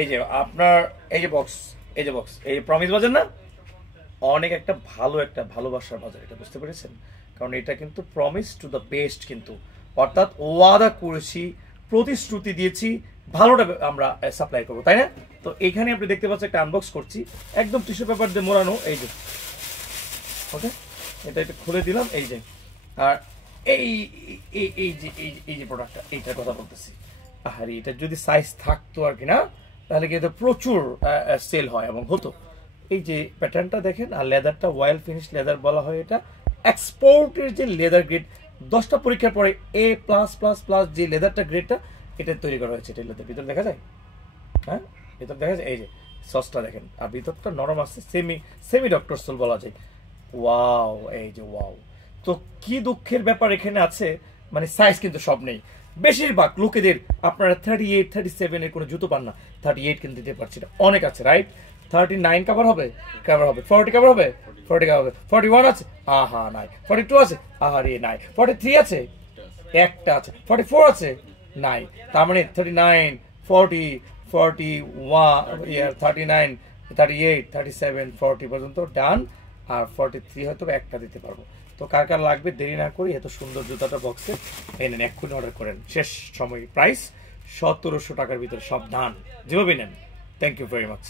এই যে আপনার এই যে বক্স, এই যে বক্স, এই প্রমিস বাজার না, অনেক একটা ভালো একটা ভালোবাসার বাজার, এটা বুঝতে পেরেছেন? কারণ এটা কিন্তু প্রমিস টু দ্য বেস্ট, কিন্তু অর্থাৎ ওয়াদা করেছি, প্রতিশ্রুতি দিয়েছি, ভালোটা আমরা সাপ্লাই করবো, তাই না? তো এখানে আপনি দেখতে পাচ্ছেন একটা আনবক্স করছি, একদম টিস্যু পেপার দিয়ে মোড়ানো, এই যে ওকে, এটা একটু খুলে দিলাম, এই যে। আর এই এই যে প্রোডাক্টটা, এইটার কথা বলতেছি। আর এটা যদি সাইজ থাকতো আর কি না, তাহলে কিন্তু প্রচুর সেল হয় এবং হতো। এই যে প্যাটার্নটা দেখেন, আর লেদারটা ওয়েল ফিনিশ লেদার বলা হয় এটা। এক্সপোর্টের যে লেদার গ্রেড, 10টা পরীক্ষার পরে এ প্লাস প্লাস প্লাস যে লেদারটা গ্রেডটা, এটা তৈরি করা হয়েছে। এটা লেদার ভিতরে দেখা যায়, হ্যাঁ ভিতর দেখা যায়, এই যে সসটা দেখেন, আর ভিতরটা নরম আছে, সেমি সেমি ডক্টর সোল বলা যায়। ওয়াও, এই যে ওয়াও। তো কি দুঃখের ব্যাপার এখানে আছে, মানে সাইজ কিন্তু সব নেই। বেশিরভাগ লোকেদের আপনারা 38, 37 এর কোনো জুতো পান না, 38 কিন্তু দিতে পারছি না, অনেক আছে রাইট। 39 কাভার হবে, কাভার হবে, 40 কাভার হবে, 40 কাভার হবে, 41 আছে, আহা নাই, 42 আছে, আহা রে নাই, 43 আছে, একটা আছে, 44 আছে, নাই। তার মানে 39, 40, 41, 39, 38, 37, 40 পর্যন্ত ডান। আর 43 হয়তো একটা দিতে পারবো। তো কার কার লাগবে, দেরি না করি, এত সুন্দর জুতাটা বক্সে এনেন, এক্ষুনি অর্ডার করেন, শেষ সময়। প্রাইস 1700 টাকার ভিতরে সব ধান, যেভাবে নেন। Thank you very much.